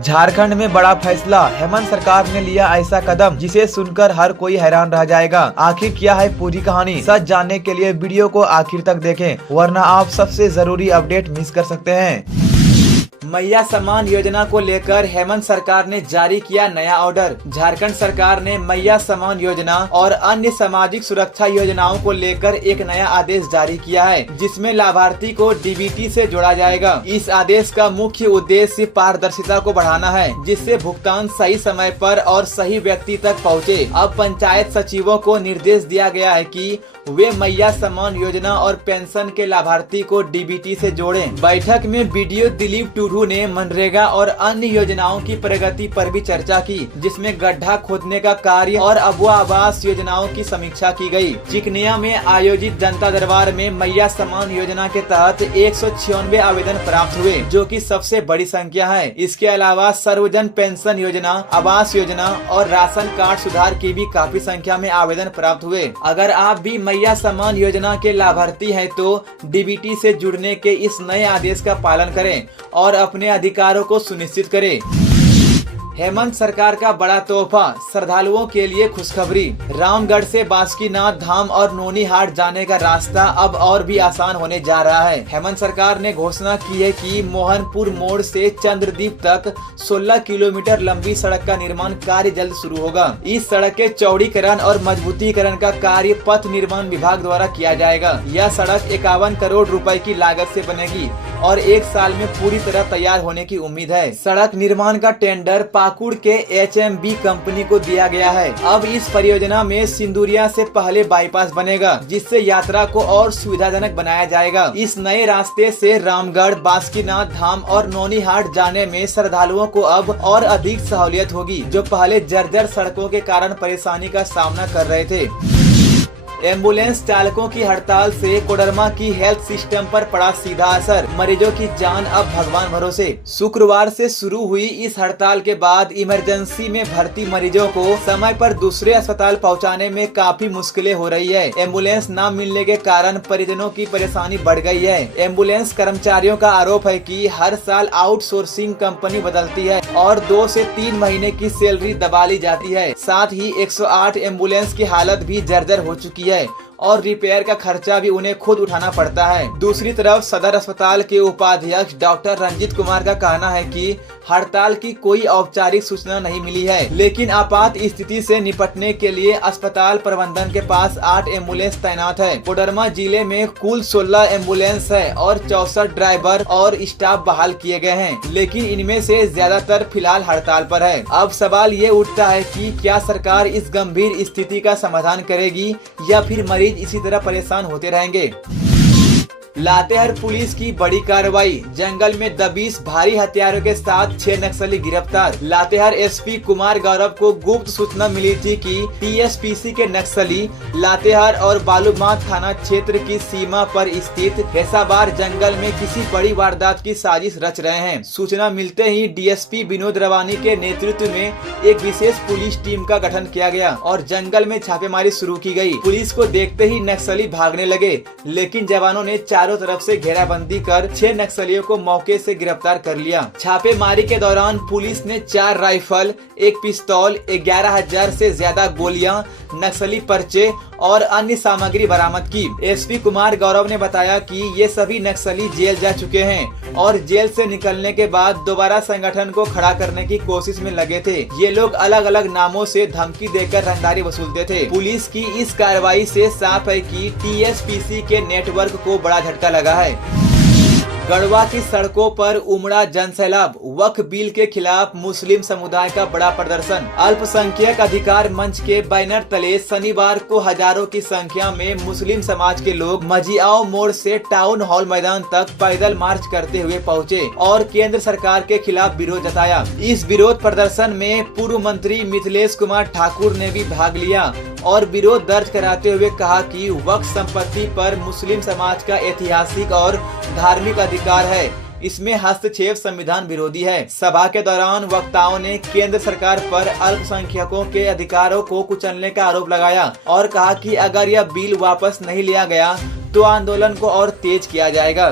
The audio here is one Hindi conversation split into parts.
झारखंड में बड़ा फैसला, हेमंत सरकार ने लिया ऐसा कदम जिसे सुनकर हर कोई हैरान रह जाएगा। आखिर क्या है पूरी कहानी, सच जानने के लिए वीडियो को आखिर तक देखें, वरना आप सबसे जरूरी अपडेट मिस कर सकते हैं। मैया सम्मान योजना को लेकर हेमंत सरकार ने जारी किया नया ऑर्डर। झारखंड सरकार ने मैया सम्मान योजना और अन्य सामाजिक सुरक्षा योजनाओं को लेकर एक नया आदेश जारी किया है, जिसमें लाभार्थी को डीबीटी से जोड़ा जाएगा। इस आदेश का मुख्य उद्देश्य पारदर्शिता को बढ़ाना है, जिससे भुगतान सही समय पर और सही व्यक्ति तक पहुँचे। अब पंचायत सचिवों को निर्देश दिया गया है कि वे मैया सम्मान योजना और पेंशन के लाभार्थी को डीबीटी से जोड़ें। बैठक में बीडीओ दिलीप टूडू ने मनरेगा और अन्य योजनाओं की प्रगति पर भी चर्चा की, जिसमें गड्ढा खोदने का कार्य और अबुआ आवास योजनाओं की समीक्षा की गई। चिकनिया में आयोजित जनता दरबार में मैया सम्मान योजना के तहत 196 आवेदन प्राप्त हुए, जो कि सबसे बड़ी संख्या है। इसके अलावा सर्वजन पेंशन योजना, आवास योजना और राशन कार्ड सुधार की भी काफी संख्या में आवेदन प्राप्त हुए। अगर आप भी मैया सम्मान योजना के लाभार्थी हैं तो डीबीटी से जुड़ने के इस नए आदेश का पालन करें और अपने अधिकारों को सुनिश्चित करें। हेमंत सरकार का बड़ा तोहफा, श्रद्धालुओं के लिए खुशखबरी। रामगढ़ से बासुकीनाथ धाम और नोनीहाट जाने का रास्ता अब और भी आसान होने जा रहा है। हेमंत सरकार ने घोषणा की है कि मोहनपुर मोड़ से चंद्रदीप तक 16 किलोमीटर लंबी सड़क का निर्माण कार्य जल्द शुरू होगा। इस सड़क के चौड़ीकरण और मजबूतीकरण का कार्य पथ निर्माण विभाग द्वारा किया जाएगा। यह सड़क 51 करोड़ रुपए की लागत से बनेगी और 1 साल में पूरी तरह तैयार होने की उम्मीद है। सड़क निर्माण का टेंडर पाकुड़ के HMB कंपनी को दिया गया है। अब इस परियोजना में सिंदुरिया से पहले बाईपास बनेगा, जिससे यात्रा को और सुविधाजनक बनाया जाएगा। इस नए रास्ते से रामगढ़, बासुकीनाथ धाम और नोनीहाट जाने में श्रद्धालुओं को अब और अधिक सहूलियत होगी, जो पहले जर्जर सड़कों के कारण परेशानी का सामना कर रहे थे। एम्बुलेंस चालकों की हड़ताल से कोडरमा की हेल्थ सिस्टम पर पड़ा सीधा असर, मरीजों की जान अब भगवान भरोसे। शुक्रवार से शुरू हुई इस हड़ताल के बाद इमरजेंसी में भर्ती मरीजों को समय पर दूसरे अस्पताल पहुंचाने में काफी मुश्किलें हो रही है। एम्बुलेंस न मिलने के कारण परिजनों की परेशानी बढ़ गई है। एम्बुलेंस कर्मचारियों का आरोप है कि हर साल आउटसोर्सिंग कंपनी बदलती है और 2 से 3 महीने की सैलरी दबा ली जाती है। साथ ही 108 एम्बुलेंस की हालत भी जर्जर हो चुकी है और रिपेयर का खर्चा भी उन्हें खुद उठाना पड़ता है। दूसरी तरफ सदर अस्पताल के उपाध्यक्ष डॉक्टर रंजीत कुमार का कहना है कि हड़ताल की कोई औपचारिक सूचना नहीं मिली है, लेकिन आपात स्थिति से निपटने के लिए अस्पताल प्रबंधन के पास 8 एम्बुलेंस तैनात है। कोडरमा जिले में कुल 16 एम्बुलेंस है और 64 ड्राइवर और स्टाफ बहाल किए गए हैं, लेकिन इनमें से ज्यादातर फिलहाल हड़ताल पर है। अब सवाल ये उठता है कि क्या सरकार इस गंभीर स्थिति का समाधान करेगी या फिर मरीज इसी तरह परेशान होते रहेंगे। लातेहार पुलिस की बड़ी कार्रवाई, जंगल में दबिश भारी हथियारों के साथ 6 नक्सली गिरफ्तार। लातेहार एसपी कुमार गौरव को गुप्त सूचना मिली थी कि टीएसपीसी के नक्सली लातेहार और बालूमाथ थाना क्षेत्र की सीमा पर स्थित हेसाबार जंगल में किसी बड़ी वारदात की साजिश रच रहे हैं। सूचना मिलते ही डीएसपी विनोद रवानी के नेतृत्व में एक विशेष पुलिस टीम का गठन किया गया और जंगल में छापेमारी शुरू की गई। पुलिस को देखते ही नक्सली भागने लगे, लेकिन जवानों ने चारों तरफ से घेराबंदी कर 6 नक्सलियों को मौके से गिरफ्तार कर लिया। छापेमारी के दौरान पुलिस ने 4 राइफल, 1 पिस्तौल, 11,000 से ज्यादा गोलियां, नक्सली पर्चे और अन्य सामग्री बरामद की। एसपी कुमार गौरव ने बताया कि ये सभी नक्सली जेल जा चुके हैं और जेल से निकलने के बाद दोबारा संगठन को खड़ा करने की कोशिश में लगे थे। ये लोग अलग अलग नामों से धमकी देकर रंगदारी वसूलते थे। पुलिस की इस कार्रवाई से साफ है कि टीएसपीसी के नेटवर्क को बड़ा झटका लगा है। गढ़वा की सड़कों पर उमड़ा जनसैलाब, वक्फ बिल के खिलाफ मुस्लिम समुदाय का बड़ा प्रदर्शन। अल्पसंख्यक अधिकार मंच के बैनर तले शनिवार को हजारों की संख्या में मुस्लिम समाज के लोग मजियाओ मोड़ से टाउन हॉल मैदान तक पैदल मार्च करते हुए पहुंचे और केंद्र सरकार के खिलाफ विरोध जताया। इस विरोध प्रदर्शन में पूर्व मंत्री मिथिलेश कुमार ठाकुर ने भी भाग लिया और विरोध दर्ज कराते हुए कहा कि वक्फ संपत्ति पर मुस्लिम समाज का ऐतिहासिक और धार्मिक अधिकार है, इसमें हस्तक्षेप संविधान विरोधी है। सभा के दौरान वक्ताओं ने केंद्र सरकार पर अल्पसंख्यकों के अधिकारों को कुचलने का आरोप लगाया और कहा कि अगर यह बिल वापस नहीं लिया गया तो आंदोलन को और तेज किया जाएगा।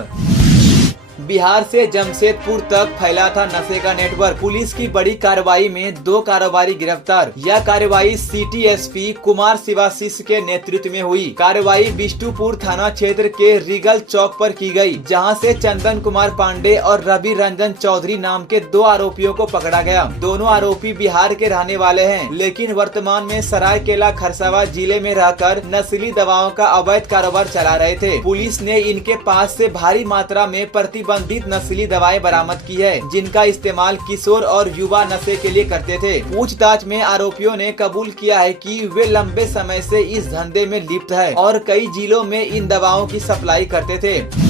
बिहार से जमशेदपुर तक फैला था नशे का नेटवर्क। पुलिस की बड़ी कार्रवाई में 2 कारोबारी गिरफ्तार। यह कार्रवाई सिटी एसपी कुमार शिवाशीष के नेतृत्व में हुई। कार्रवाई बिष्टुपुर थाना क्षेत्र के रिगल चौक पर की गई, जहां से चंदन कुमार पांडे और रवि रंजन चौधरी नाम के 2 आरोपियों को पकड़ा गया। दोनों आरोपी बिहार के रहने वाले हैं, लेकिन वर्तमान में सरायकेला खरसावां जिले में रहकर नशीली दवाओं का अवैध कारोबार चला रहे थे। पुलिस ने इनके पास से भारी मात्रा में प्रतिबंधित नशीली दवाएं बरामद की है, जिनका इस्तेमाल किशोर और युवा नशे के लिए करते थे। पूछताछ में आरोपियों ने कबूल किया है कि वे लंबे समय से इस धंधे में लिप्त है और कई जिलों में इन दवाओं की सप्लाई करते थे।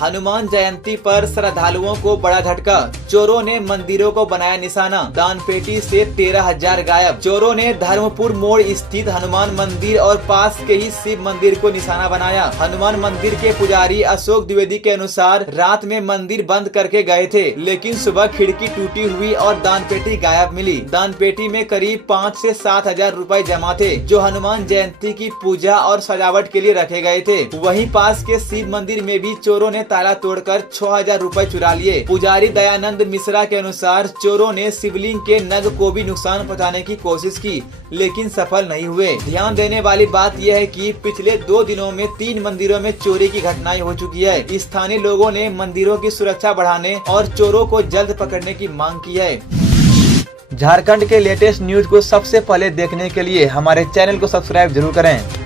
हनुमान जयंती पर श्रद्धालुओं को बड़ा झटका। चोरों ने मंदिरों को बनाया निशाना। दान पेटी से 13,000 गायब। चोरों ने धर्मपुर मोड़ स्थित हनुमान मंदिर और पास के ही शिव मंदिर को निशाना बनाया। हनुमान मंदिर के पुजारी अशोक द्विवेदी के अनुसार रात में मंदिर बंद करके गए थे, लेकिन सुबह खिड़की टूटी हुई और दान पेटी गायब मिली। दान पेटी में करीब 5 से 7,000 रुपए जमा थे, जो हनुमान जयंती की पूजा और सजावट के लिए रखे गए थे। वहीं पास के शिव मंदिर में भी चोरों ने ताला तोड़कर 6,000 रुपए चुरा लिए। पुजारी दयानंद मिश्रा के अनुसार चोरों ने शिवलिंग के नग को भी नुकसान पहुंचाने की कोशिश की, लेकिन सफल नहीं हुए। ध्यान देने वाली बात यह है कि पिछले 2 दिनों में 3 मंदिरों में चोरी की घटनाएं हो चुकी है। स्थानीय लोगों ने मंदिरों की सुरक्षा बढ़ाने और चोरों को जल्द पकड़ने की मांग की है। झारखंड के लेटेस्ट न्यूज को सबसे पहले देखने के लिए हमारे चैनल को सब्सक्राइब जरूर करें।